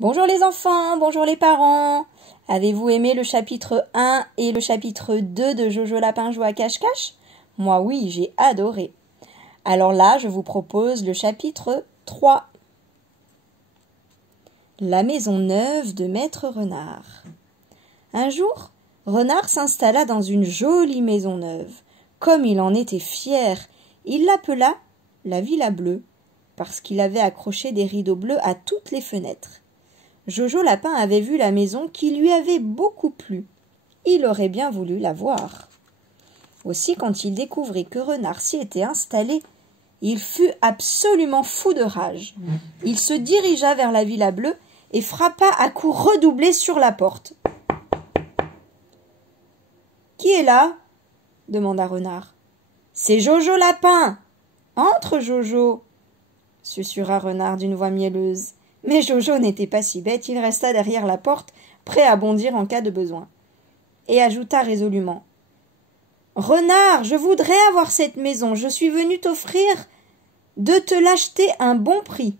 Bonjour les enfants, bonjour les parents. Avez-vous aimé le chapitre 1 et le chapitre 2 de Jojo Lapin joue à cache-cache? Moi oui, j'ai adoré. Alors là, je vous propose le chapitre 3. La maison neuve de Maître Renard. Un jour, Renard s'installa dans une jolie maison neuve. Comme il en était fier, il l'appela la Villa Bleue, parce qu'il avait accroché des rideaux bleus à toutes les fenêtres. Jojo Lapin avait vu la maison qui lui avait beaucoup plu. Il aurait bien voulu la voir. Aussi, quand il découvrit que Renard s'y était installé, il fut absolument fou de rage. Il se dirigea vers la Villa Bleue et frappa à coups redoublés sur la porte. « Qui est là ?» demanda Renard. « C'est Jojo Lapin. Entre, Jojo !» susurra Renard d'une voix mielleuse. Mais Jojo n'était pas si bête, il resta derrière la porte, prêt à bondir en cas de besoin. Et ajouta résolument. « Renard, je voudrais avoir cette maison, je suis venu t'offrir de te l'acheter un bon prix. »«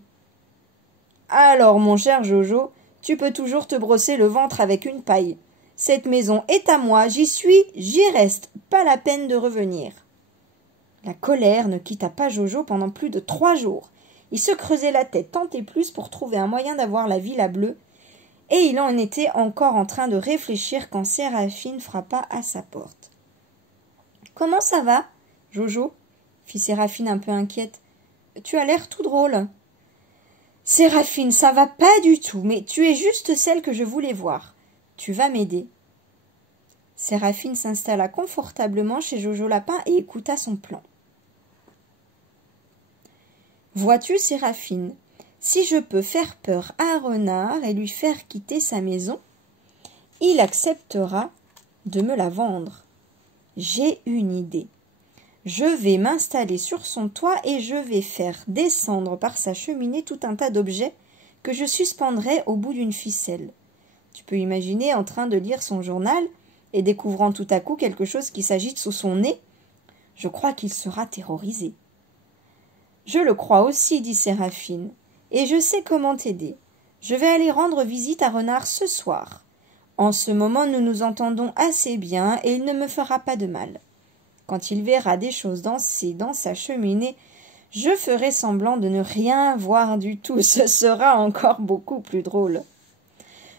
Alors, mon cher Jojo, tu peux toujours te brosser le ventre avec une paille. Cette maison est à moi, j'y suis, j'y reste, pas la peine de revenir. » La colère ne quitta pas Jojo pendant plus de 3 jours. Il se creusait la tête tant et plus pour trouver un moyen d'avoir la Villa Bleue, et il en était encore en train de réfléchir quand Séraphine frappa à sa porte. « Comment ça va, Jojo ?» fit Séraphine un peu inquiète. « Tu as l'air tout drôle. »« Séraphine, ça va pas du tout, mais tu es juste celle que je voulais voir. Tu vas m'aider. » Séraphine s'installa confortablement chez Jojo Lapin et écouta son plan. « Vois-tu, Séraphine, si je peux faire peur à Renard et lui faire quitter sa maison, il acceptera de me la vendre. J'ai une idée. Je vais m'installer sur son toit et je vais faire descendre par sa cheminée tout un tas d'objets que je suspendrai au bout d'une ficelle. Tu peux imaginer en train de lire son journal et découvrant tout à coup quelque chose qui s'agite sous son nez. Je crois qu'il sera terrorisé. »« Je le crois aussi, dit Séraphine, et je sais comment t'aider. Je vais aller rendre visite à Renard ce soir. En ce moment, nous nous entendons assez bien et il ne me fera pas de mal. Quand il verra des choses danser dans sa cheminée, je ferai semblant de ne rien voir du tout. Ce sera encore beaucoup plus drôle. »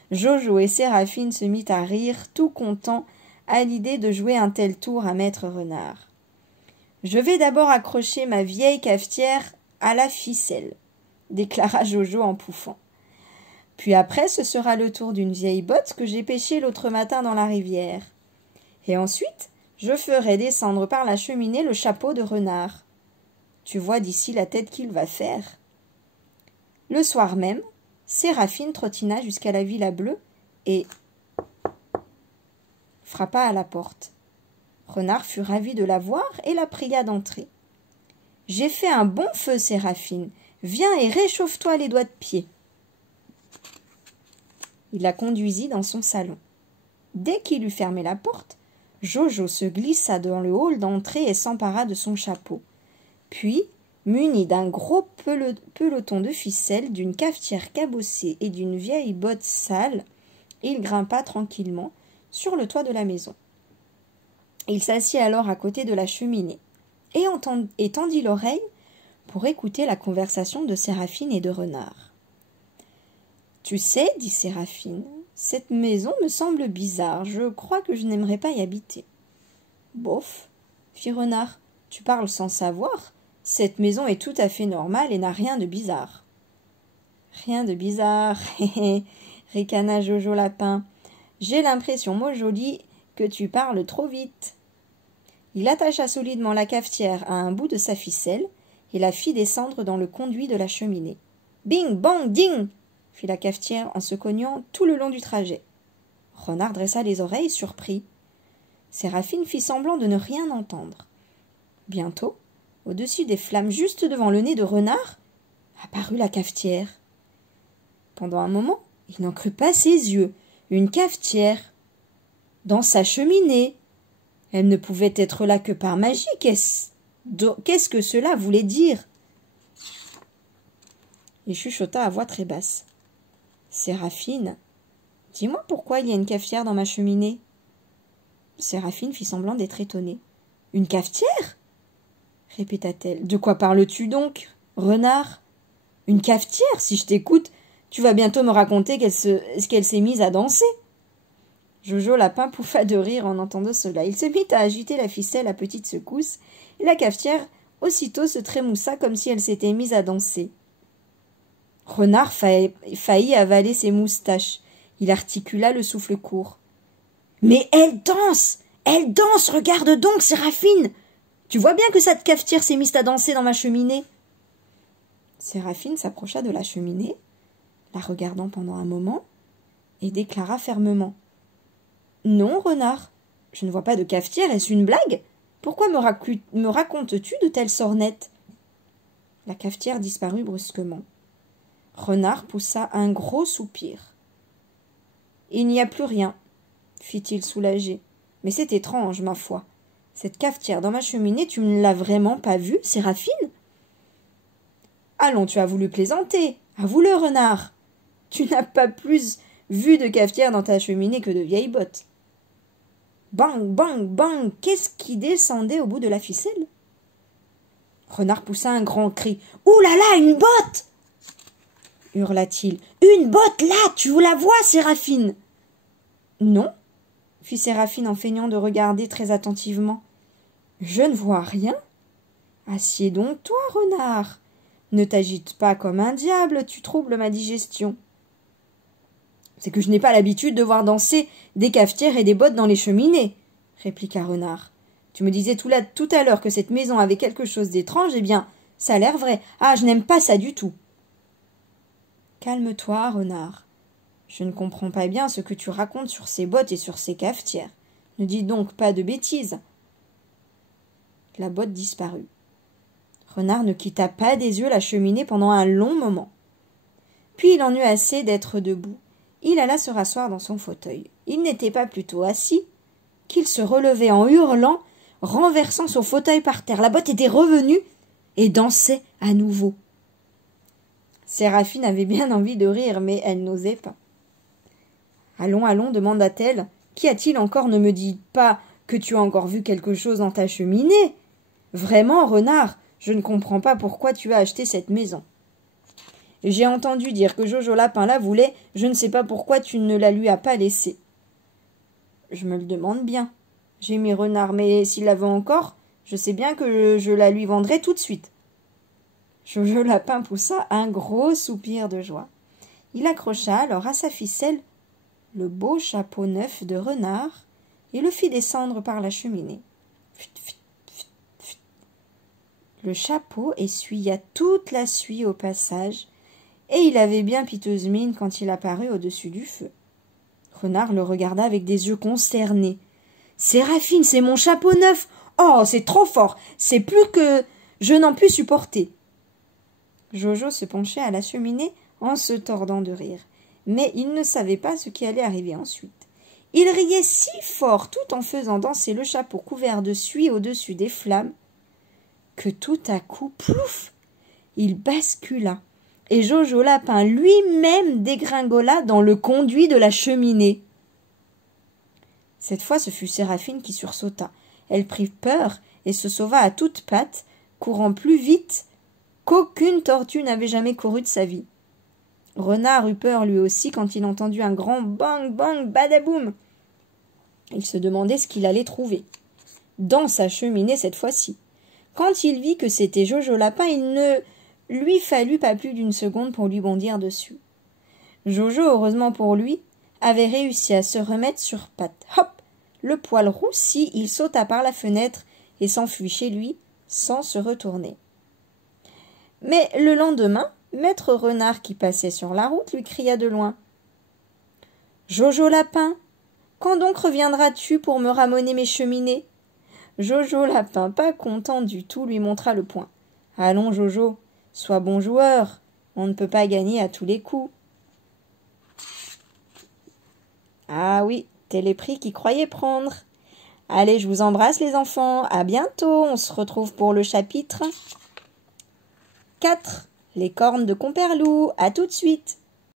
Jojo et Séraphine se mit à rire, tout contents à l'idée de jouer un tel tour à Maître Renard. « Je vais d'abord accrocher ma vieille cafetière à la ficelle, » déclara Jojo en pouffant. « Puis après, ce sera le tour d'une vieille botte que j'ai pêchée l'autre matin dans la rivière. Et ensuite, je ferai descendre par la cheminée le chapeau de Renard. Tu vois d'ici la tête qu'il va faire. » Le soir même, Séraphine trottina jusqu'à la Villa Bleue et frappa à la porte. Renard fut ravi de la voir et la pria d'entrer. « J'ai fait un bon feu, Séraphine. Viens et réchauffe-toi les doigts de pied. » Il la conduisit dans son salon. Dès qu'il eut fermé la porte, Jojo se glissa dans le hall d'entrée et s'empara de son chapeau. Puis, muni d'un gros peloton de ficelle, d'une cafetière cabossée et d'une vieille botte sale, il grimpa tranquillement sur le toit de la maison. Il s'assit alors à côté de la cheminée et tendit l'oreille pour écouter la conversation de Séraphine et de Renard. « Tu sais, dit Séraphine, cette maison me semble bizarre, je crois que je n'aimerais pas y habiter. »« Bof, fit Renard, tu parles sans savoir. Cette maison est tout à fait normale et n'a rien de bizarre. »« Rien de bizarre, ricana Jojo Lapin. J'ai l'impression, mon joli, que tu parles trop vite. » Il attacha solidement la cafetière à un bout de sa ficelle et la fit descendre dans le conduit de la cheminée. « Bing, bang, ding !» fit la cafetière en se cognant tout le long du trajet. Renard dressa les oreilles, surpris. Séraphine fit semblant de ne rien entendre. Bientôt, au-dessus des flammes, juste devant le nez de Renard, apparut la cafetière. Pendant un moment, il n'en crut pas ses yeux. Une cafetière dans sa cheminée. Elle ne pouvait être là que par magie. Qu'est-ce que cela voulait dire? Il chuchota à voix très basse. Séraphine, dis-moi pourquoi il y a une cafetière dans ma cheminée. Séraphine fit semblant d'être étonnée. Une cafetière? Répéta-t-elle. De quoi parles-tu donc, renard? Une cafetière, si je t'écoute, tu vas bientôt me raconter qu'elle s'est mise à danser. Jojo Lapin pouffa de rire en entendant cela. Il se mit à agiter la ficelle à petites secousses, et la cafetière aussitôt se trémoussa comme si elle s'était mise à danser. Renard faillit avaler ses moustaches. Il articula le souffle court. « Mais elle danse! Elle danse! Regarde donc, Séraphine! Tu vois bien que cette cafetière s'est mise à danser dans ma cheminée !» Séraphine s'approcha de la cheminée, la regardant pendant un moment, et déclara fermement. « Non, renard, je ne vois pas de cafetière, est-ce une blague? Pourquoi me racontes-tu de telles sornettes ?» La cafetière disparut brusquement. Renard poussa un gros soupir. « Il n'y a plus rien, » fit-il soulagé. « Mais c'est étrange, ma foi. Cette cafetière dans ma cheminée, tu ne l'as vraiment pas vue, Séraphine ?»« Allons, tu as voulu plaisanter. Avoue-le, renard. Tu n'as pas plus vu de cafetière dans ta cheminée que de vieilles bottes. » Bang, bang, bang, qu'est-ce qui descendait au bout de la ficelle? Renard poussa un grand cri. « Ouh là là, une botte !» hurla-t-il. « Une botte là, tu la vois, Séraphine ?» Non, fit Séraphine en feignant de regarder très attentivement. Je ne vois rien. Assieds donc toi, renard. Ne t'agite pas comme un diable, tu troubles ma digestion. C'est que je n'ai pas l'habitude de voir danser des cafetières et des bottes dans les cheminées, répliqua Renard. Tu me disais tout à l'heure que cette maison avait quelque chose d'étrange, eh bien, ça a l'air vrai. Ah, je n'aime pas ça du tout. Calme-toi, renard. Je ne comprends pas bien ce que tu racontes sur ces bottes et sur ces cafetières. Ne dis donc pas de bêtises. La botte disparut. Renard ne quitta pas des yeux la cheminée pendant un long moment. Puis il en eut assez d'être debout. Il alla se rasseoir dans son fauteuil. Il n'était pas plutôt assis qu'il se relevait en hurlant, renversant son fauteuil par terre. La botte était revenue et dansait à nouveau. Séraphine avait bien envie de rire, mais elle n'osait pas. « Allons, allons, demanda-t-elle. Qu'y a-t-il encore? Ne me dis pas que tu as encore vu quelque chose dans ta cheminée. Vraiment, renard, je ne comprends pas pourquoi tu as acheté cette maison. J'ai entendu dire que Jojo Lapin la voulait, je ne sais pas pourquoi tu ne la lui as pas laissée. Je me le demande bien. J'ai mis renard, mais s'il la veut encore, je sais bien que je la lui vendrai tout de suite. Jojo Lapin poussa un gros soupir de joie. Il accrocha alors à sa ficelle le beau chapeau neuf de renard et le fit descendre par la cheminée. Fit, fit, fit, fit. Le chapeau essuya toute la suie au passage, et il avait bien piteuse mine quand il apparut au-dessus du feu. Renard le regarda avec des yeux consternés. « Séraphine, c'est mon chapeau neuf! Oh, c'est trop fort! C'est plus que je n'en puis supporter !» Jojo se penchait à la cheminée en se tordant de rire. Mais il ne savait pas ce qui allait arriver ensuite. Il riait si fort tout en faisant danser le chapeau couvert de suie au-dessus des flammes que tout à coup, plouf, il bascula et Jojo Lapin lui-même dégringola dans le conduit de la cheminée. Cette fois, ce fut Séraphine qui sursauta. Elle prit peur et se sauva à toutes pattes, courant plus vite qu'aucune tortue n'avait jamais couru de sa vie. Renard eut peur lui aussi quand il entendit un grand bang bang badaboum. Il se demandait ce qu'il allait trouver. Dans sa cheminée cette fois-ci. Quand il vit que c'était Jojo Lapin, il ne lui fallut pas plus d'une seconde pour lui bondir dessus. Jojo, heureusement pour lui, avait réussi à se remettre sur pattes. Hop! Le poil roussi, il sauta par la fenêtre et s'enfuit chez lui sans se retourner. Mais le lendemain, Maître Renard qui passait sur la route lui cria de loin. « Jojo Lapin, quand donc reviendras-tu pour me ramener mes cheminées ?» Jojo Lapin, pas content du tout, lui montra le poing. « Allons, Jojo, sois bon joueur, on ne peut pas gagner à tous les coups. » Ah oui, t'es les prix qu'il croyait prendre. Allez, je vous embrasse les enfants, à bientôt, on se retrouve pour le chapitre 4. Les cornes de Comperlou, à tout de suite.